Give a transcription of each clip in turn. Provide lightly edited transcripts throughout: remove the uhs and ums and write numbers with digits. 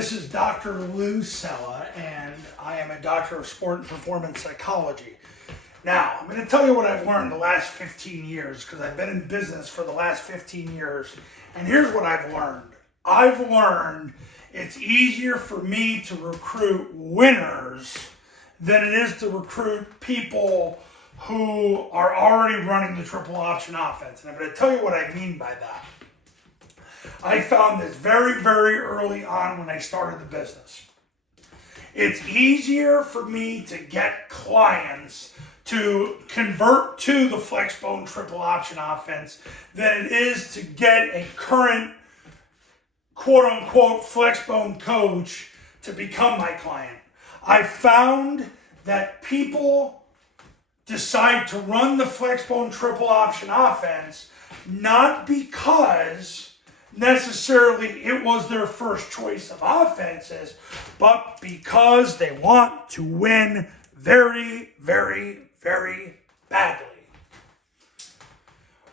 This is Dr. Lou Sella, and I am a doctor of sport and performance psychology. Now, I'm going to tell you what I've learned the last 15 years, because I've been in business for the last 15 years, and here's what I've learned. I've learned it's easier for me to recruit winners than it is to recruit people who are already running the triple option offense. And I'm going to tell you what I mean by that. I found this very, very early on when I started the business. It's easier for me to get clients to convert to the Flexbone Triple Option offense than it is to get a current quote-unquote Flexbone coach to become my client. I found that people decide to run the Flexbone Triple Option offense not because necessarily it was their first choice of offenses, but because they want to win very, very, very badly.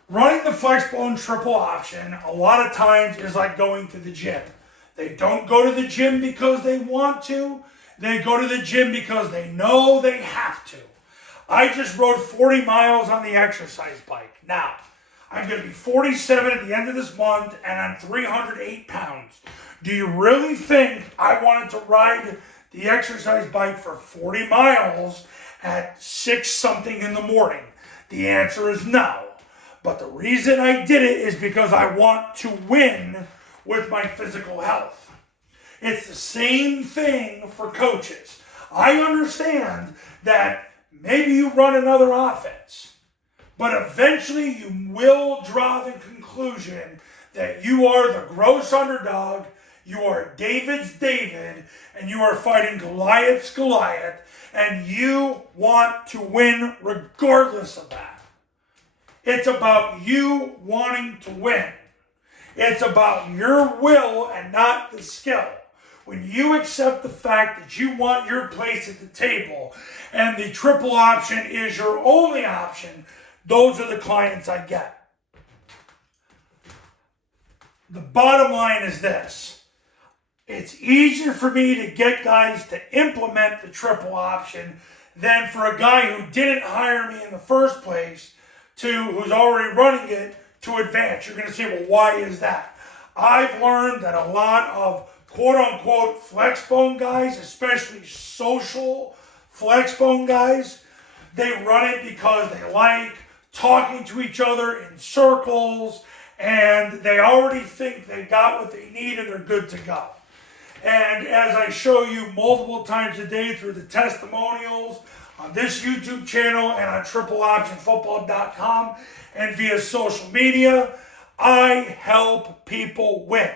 Running the Flexbone Triple Option a lot of times is like going to the gym. They don't go to the gym because they want to. They go to the gym because they know they have to. I just rode 40 miles on the exercise bike. Now, I'm going to be 47 at the end of this month, and I'm 308 pounds. Do you really think I wanted to ride the exercise bike for 40 miles at 6-something in the morning? The answer is no. But the reason I did it is because I want to win with my physical health. It's the same thing for coaches. I understand that maybe you run another offense, but eventually you will draw the conclusion that you are the gross underdog, you are David's David, and you are fighting Goliath's Goliath, and you want to win regardless of that. It's about you wanting to win. It's about your will and not the skill. When you accept the fact that you want your place at the table and the triple option is your only option, those are the clients I get. The bottom line is this. It's easier for me to get guys to implement the triple option than for a guy who didn't hire me in the first place who's already running it to advance. You're going to say, well, why is that? I've learned that a lot of quote-unquote Flexbone guys, especially social Flexbone guys, they run it because they like talking to each other in circles, and they already think they got what they need and they're good to go. And as I show you multiple times a day through the testimonials on this YouTube channel and on tripleoptionfootball.com and via social media, I help people win.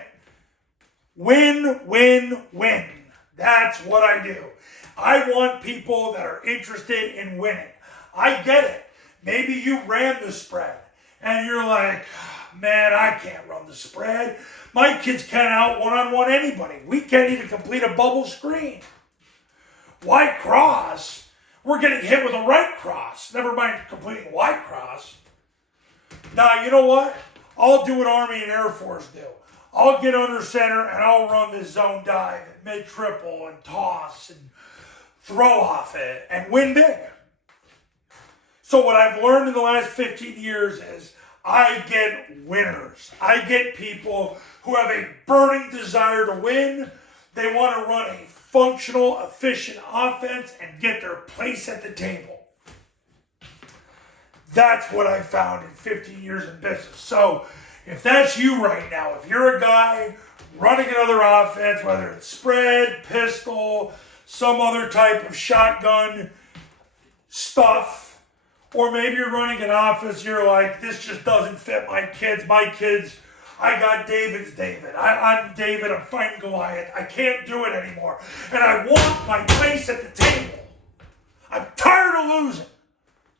Win, win, win. That's what I do. I want people that are interested in winning. I get it. Maybe you ran the spread and you're like, man, I can't run the spread. My kids can't out one-on-one anybody. We can't even complete a bubble screen. Why cross? We're getting hit with a right cross. Never mind completing Y cross. Now, you know what? I'll do what Army and Air Force do. I'll get under center and I'll run this zone dive and mid-triple and toss and throw off it and win big. So what I've learned in the last 15 years is I get winners. I get people who have a burning desire to win. They want to run a functional, efficient offense and get their place at the table. That's what I found in 15 years in business. So if that's you right now, if you're a guy running another offense, whether it's spread, pistol, some other type of shotgun stuff, or maybe you're running an offense, you're like, this just doesn't fit my kids. My kids, I got David's David. I'm David, I'm fighting Goliath. I can't do it anymore. And I want my place at the table. I'm tired of losing.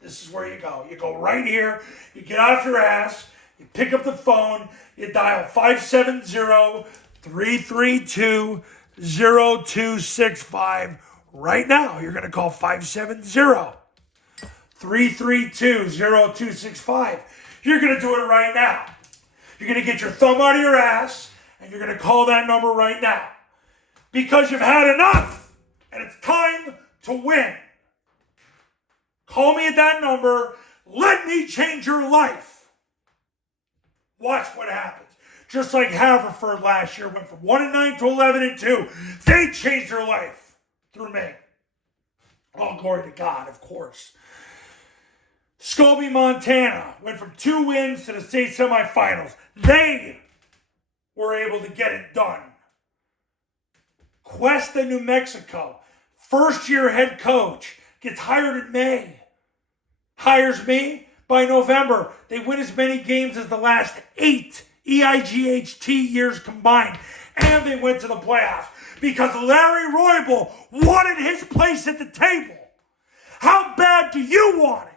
This is where you go. You go right here, you get off your ass, you pick up the phone, you dial 570-332-0265. Right now, you're going to call 570-332-0265. You're going to do it right now. You're going to get your thumb out of your ass, and you're going to call that number right now. because you've had enough and it's time to win. Call me at that number. Let me change your life. Watch what happens. Just like Haverford last year went from 1-9 to 11-2. They changed their life through me. All glory to God, of course. Scobie, Montana went from 2 wins to the state semifinals. They were able to get it done. Cuesta, New Mexico, first-year head coach, gets hired in May. Hires me. By November, they win as many games as the last 8 EIGHT years combined. And they went to the playoffs because Larry Roybal wanted his place at the table. How bad do you want it?